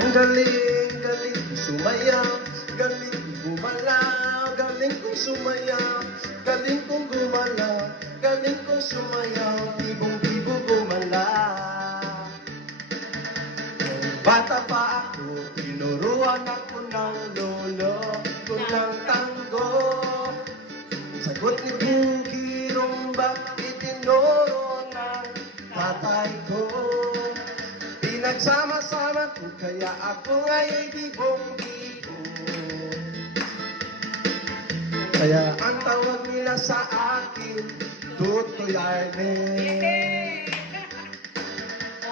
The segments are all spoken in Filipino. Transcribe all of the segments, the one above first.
Ang galing, galing kong sumayaw, galing kong gumalaw, galing kong sumayaw, galing kong gumalaw, galing kong sumayaw, bibong-bibo gumalaw. Nung bata pa ako, tinuruan ako ng lolo ko ng tango. Sagot ni Bugi Rumba, itinuro ng tatay ko. Pinagsama-sama ko, kaya ako ay bibong-bibo. Kaya ang tawag nila sa akin, Tutoy Arnel.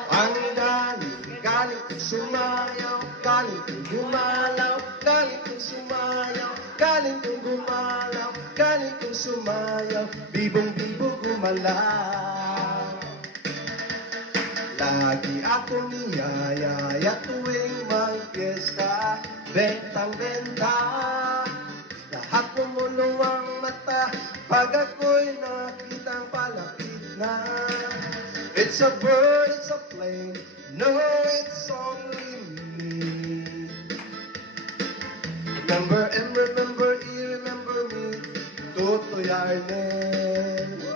Ang galing, galing kong sumayaw, galing kong gumalaw, galing kong sumayaw, galing kong gumalaw, galing kong sumayaw, bibong-bibo gumalaw. Lagi akong niyayaya tuwing mag-fiesta, bentang-benta. Lahat pumulo ang mata pag ako'y nakitang palapit na. It's a bird, it's a plane, no, it's only me. Remember and remember, remember me, Tutoy Arnel.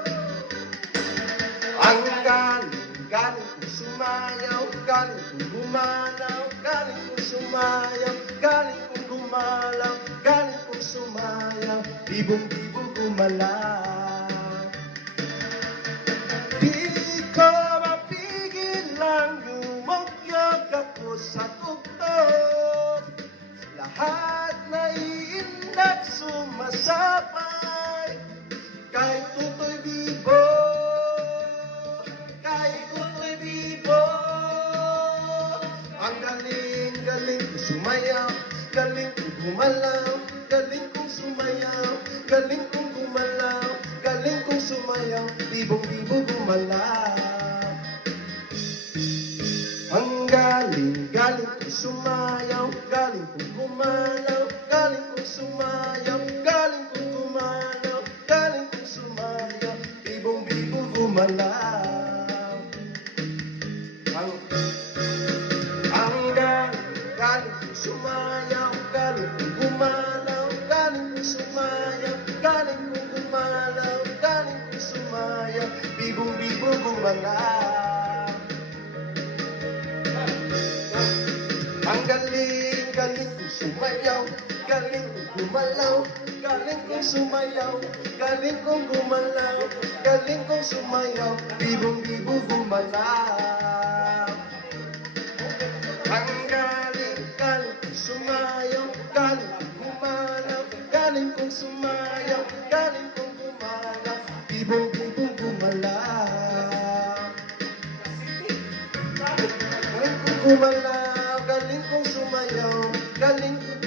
Ang galing, galing kong sumayaw, galing kong gumalaw, galing kong sumayaw, galing kong gumalaw, galing kong sumayaw, bibong-bibo gumalaw. Di ko mapigil lang yumugyog ako sa tugtog. Lahat na iindak sumasabay kay Tutoy Bibo. Ang galing, galing kong sumayaw, galing kong gumalaw, galing kong sumayaw, galing kong gumalaw, galing kong sumayaw, bibong-bibo gumalaw. Ang galing, galing kong sumayaw, galing kong gumalaw, galing kong sumayaw, galing kong gumalaw, galing kong sumayaw, bibong-bibo gumalaw. Galing kong sumayaw, galing kong gumalaw, galing kong sumayaw, galing kong gumalaw, galing kong sumayaw, bibong-bibo gumalaw. Ang galing, galing kong sumayaw, galing kong gumalaw, galing kong sumayaw, galing kong gumalaw, galing kong sumayaw, bibong-bibo gumalaw. Ang galing, galing kong sumayaw, galing kong gumalaw, galing kong sumayaw, galing kong gumalaw, bibong-bibo gumalaw. Galing kong gumalaw, galing kong sumayaw, galing kong...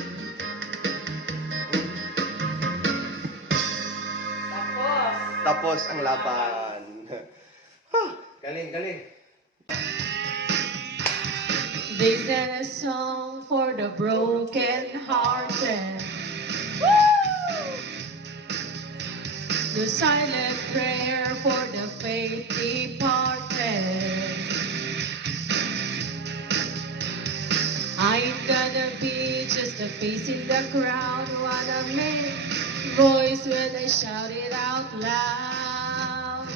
Tapos ang laban. Galing, galing. They sang a song for the broken-hearted. The silent prayer for the faith departed. I ain't gonna be just a face in the crowd. Wanna make voice when I shout it out loud.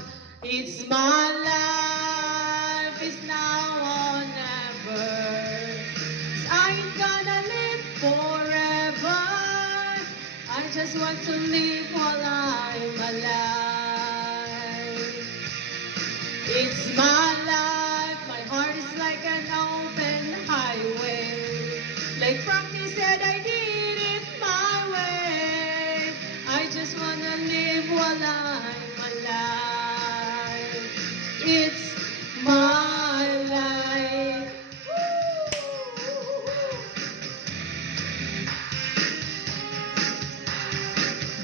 It's my life, it's now or never. I ain't gonna live forever. I just want to live while I'm alive. It's my life, my heart is like an open highway. Like Frankie said, I did it my way. I just wanna live while I'm alive. It's my life.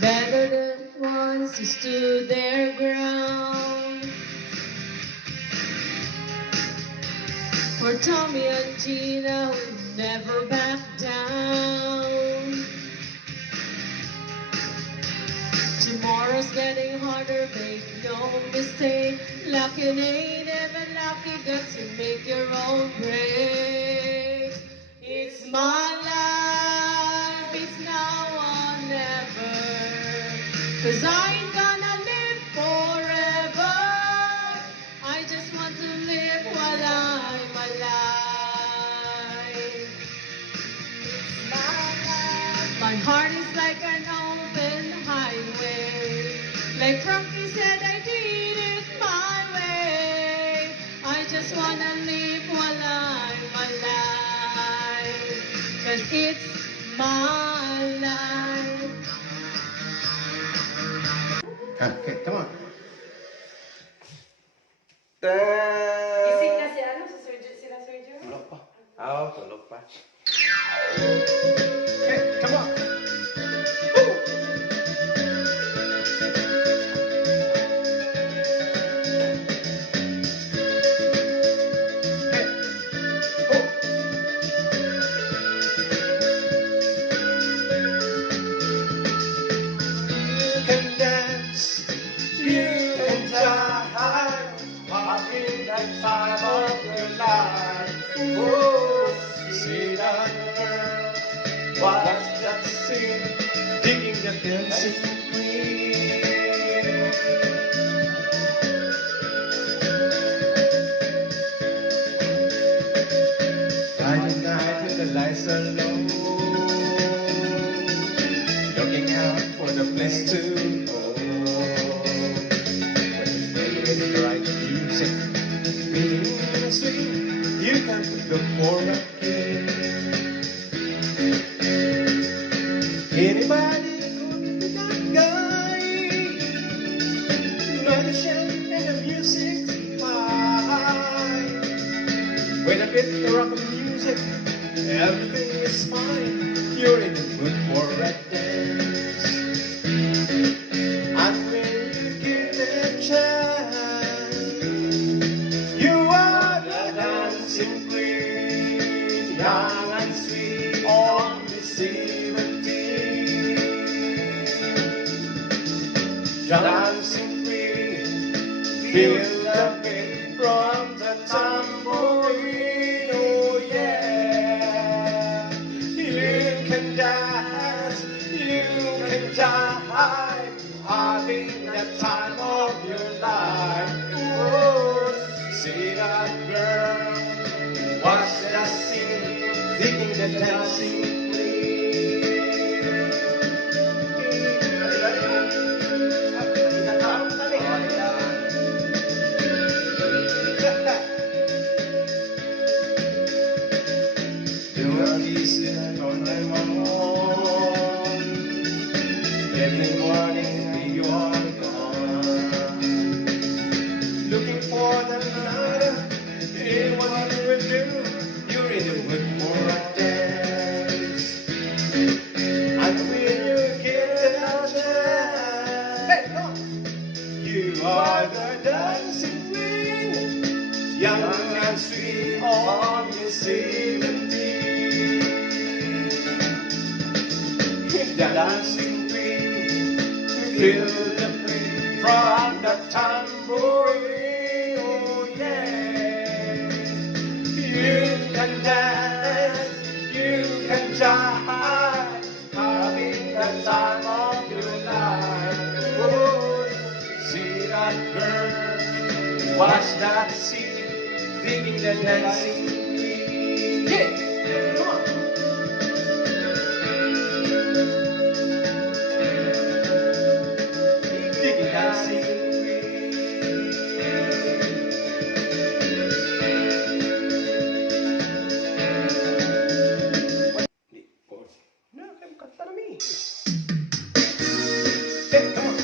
Better than ones who stood their ground. For Tommy and Gina who never back down. Tomorrow's getting harder, make no mistake. Lucky ain't even lucky, got to make your own break. 'Cause I ain't gonna live forever. I just want to live while I'm alive. My heart is like an open highway. Like Frankie said, I did it my way. I just wanna live while I'm alive. 'Cause it's my life. Okay, come on. Isip na si ano, sila Sergio? Tulog pa. Oo, tulog pa. Okay, come on. Woo! Hey, go. You can dance, you can jive, walking that time of your life. Oh, see that girl, watch that scene, digging the dancing queen. Friday night when the lights are low, looking out for the place to go. When you play the right music, being sweet, you can look for a kid. Anybody could be that guy. Not a shame and the music's fine. When I get the rock music, everything is fine. You're in the mood for a dance. And when you get a chance, you are the dancing queen, young and sweet, on the 17. Dancing queen, feel the beat from the tambourine, oh yeah. You can dance, you can jive, having the time of your life. Oh, see that girl, watch that scene, digging the dancing queen. You're kissing on my mouth. Every morning you are gone. Looking for the night, in what you will do. You're in the mood for a dance. And when you get a chance, hey, come on. You are the dancing queen, young and sweet, on the 17. The dancing queen, feel the beat from the tambourine, oh yeah. You can dance, you can jive, having the time of your life. Oh, see that girl, watch that scene, digging the dancing queen. Yeah, come on. Digging dancing queen. No, kanta na mi. Hey, come on.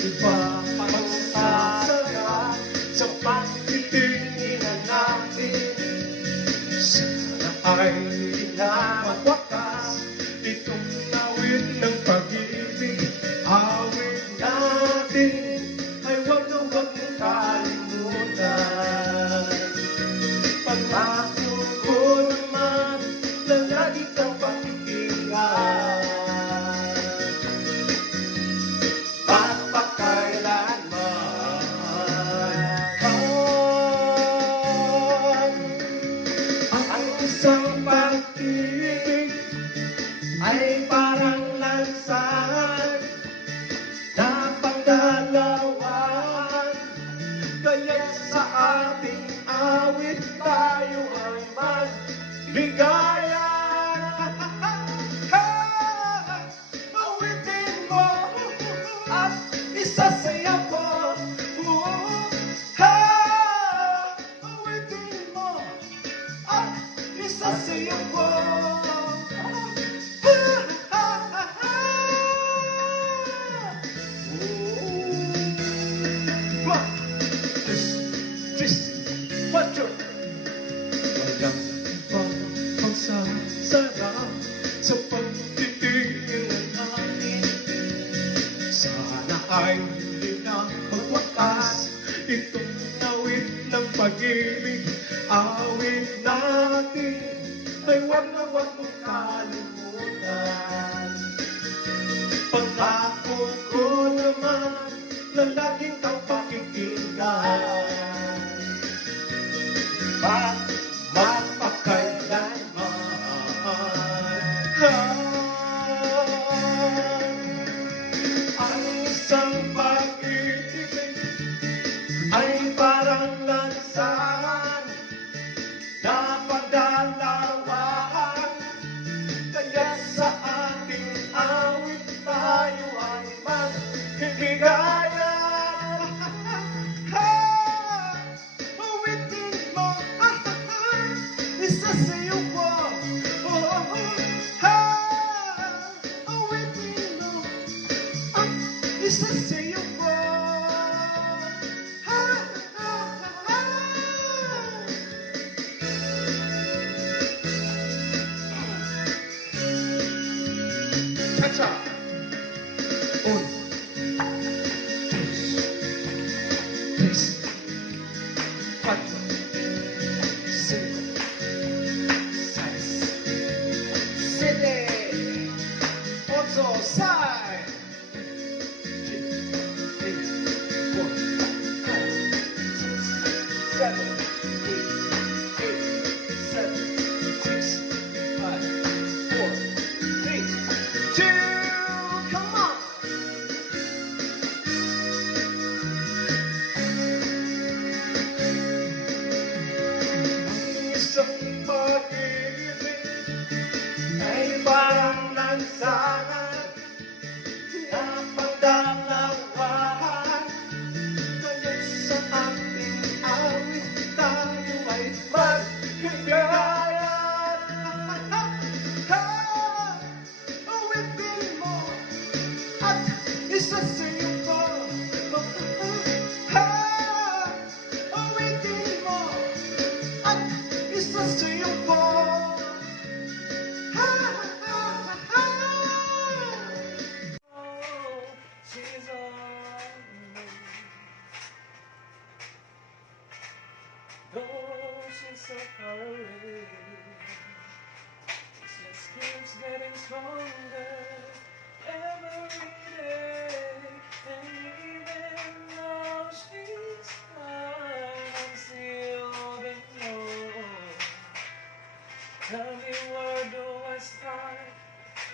Iba pang sasara sa pagtitingin natin. Sana ay di na magwakas itong awit ng pag-ibig. Awit natin ay huwag na huwag mong kalimutan. Pangako ko naman na lagi kang pakikinggan. Ang isang dalawan. Kaya sa ating awit tayo ay magbigayan. Awitin mo at isasayaw ko. Awitin mo at isasayaw ko. Walang pagsasarap sa pagtitingin namin. Sana ay hindi na magwakas itong awit ng pag-ibig. Awit natin ay wag na wag mong kalimutan. Pangako ko naman na laging kang pakikinggan. Ang isang pag-ibig ay parang lansangan na pagdalawahan. Kaya sa ating awit tayo ay maghihigayan. Awitin mo, isasayaw ko. Awitin mo at isasayaw ko. Cha-cha. Un, dos, tres, cuatro, cinco, seis, siete, ocho, side. 2, 3, 4, 5, 6, 7, 8, 8, 7, 6, 5, 4, 3, 2, come on! Ang isang pag-ibig ay parang lansangan na pagdalawahan. Kaya sa ating awit tayo ay maghihigayan. Awitin mo at isasayaw ko. Awitin mo at isasayaw ko. She's on me. Though she's so far away, it just keeps getting stronger every day. And even though she's gone, I'm still holding on. Tell me where do I start?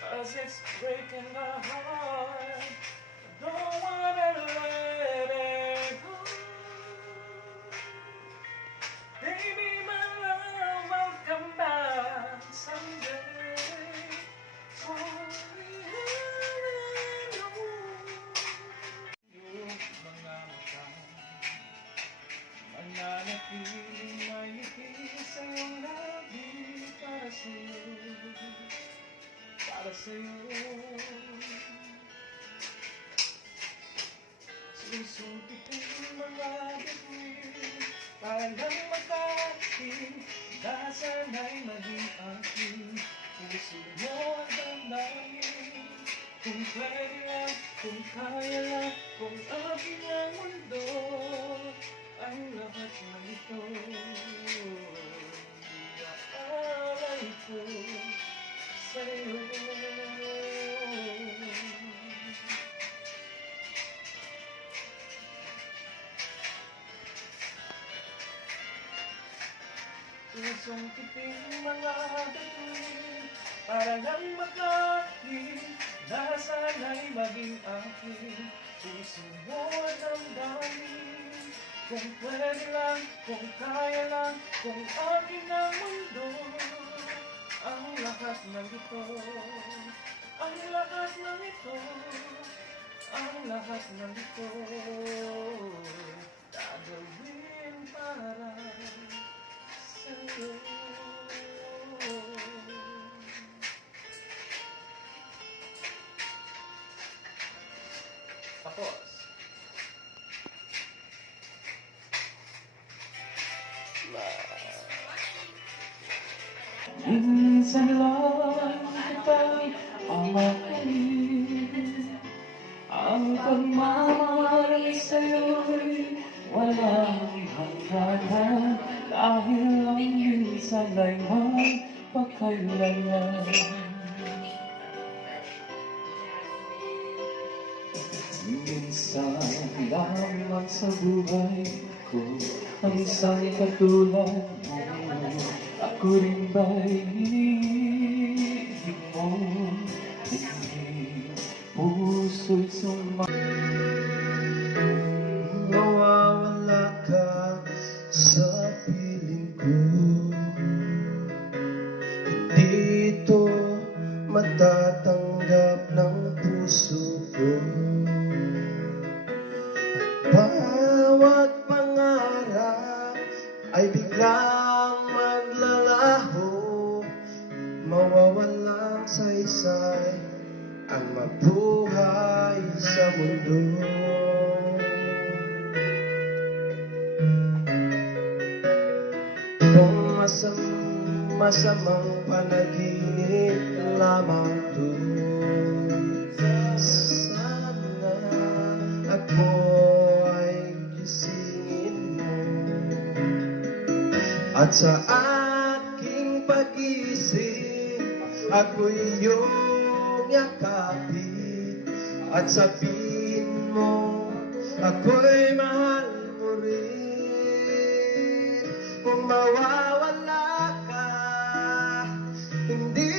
'Cause it's breaking my heart. I don't wanna let it go. Baby, my love will come back someday. Only I know. Yung mga mata, mananatiling mahihi sa iyong labi para sa'yo. Para sa'yo. Susumpit yung mga bituin para lang makating na sana'y maging aking puso mo ang damdamin. Kung pwede lang, kung kaya lang, kung aking ang mundo ang lahat na ito. Iaalay ko sa'yo. Susungkitin mga bituin para lang makain na sana'y maging akin. puso mo at damdamin. Kung pwede lang, kung kaya lang, kung akin ang mundo, ang lahat ng ito, ang lahat ng ito, ang lahat ng ito, gagawin para sa'yo. Tapos, minsan lang kita'y amahalin. Ang pagmamahal sa'yo'y walang hangganan, dahil lang minsan ay magpakailangan. Minsan lamang sa buhay ko ang isang katulad mo. Ako rin ba'y iniibig mo? Hindi puso'y Mawawala ka sa piling ko. Hindi ito matatanggap ng puso ko. Bawat pangarap ay biglang maglalaho. Mawawalang saysay ang mabuhay sa mundo. Kung masamang panaginip lamang to, sana ako ay gisingin mo. At sa aking pag-isip, ako'y iyong yakapin. At sabihin mo, ako'y mahal mo rin. Kung mawawala ka, hindi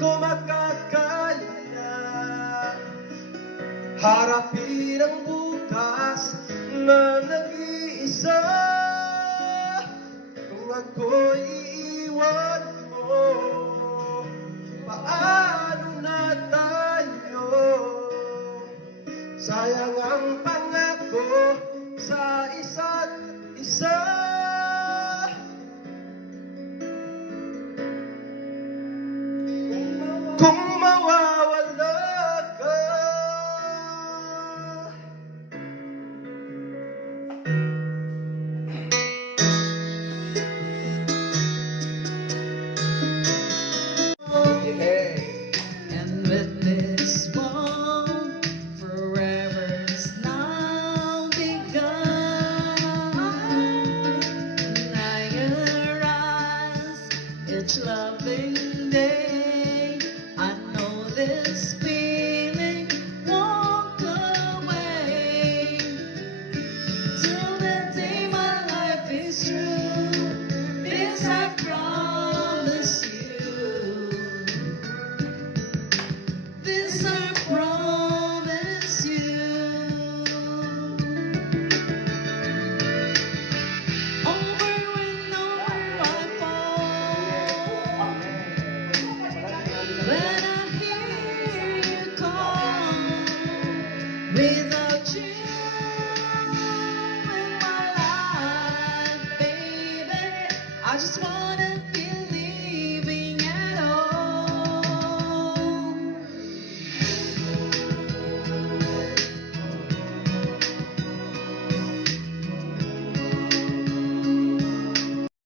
ko makakaya harapin ang bukas na nag-iisa. Kung ako'y iiwan mo, paano na tayo? Sayang ang pangako sa isa't isa. Kung mawawala ka, And with this bond, forever's now begun. And I arise each loving day. I know this feeling won't go away till the day my life is through. This I promise you. This I promise you. Over and over I fall when I hear you call with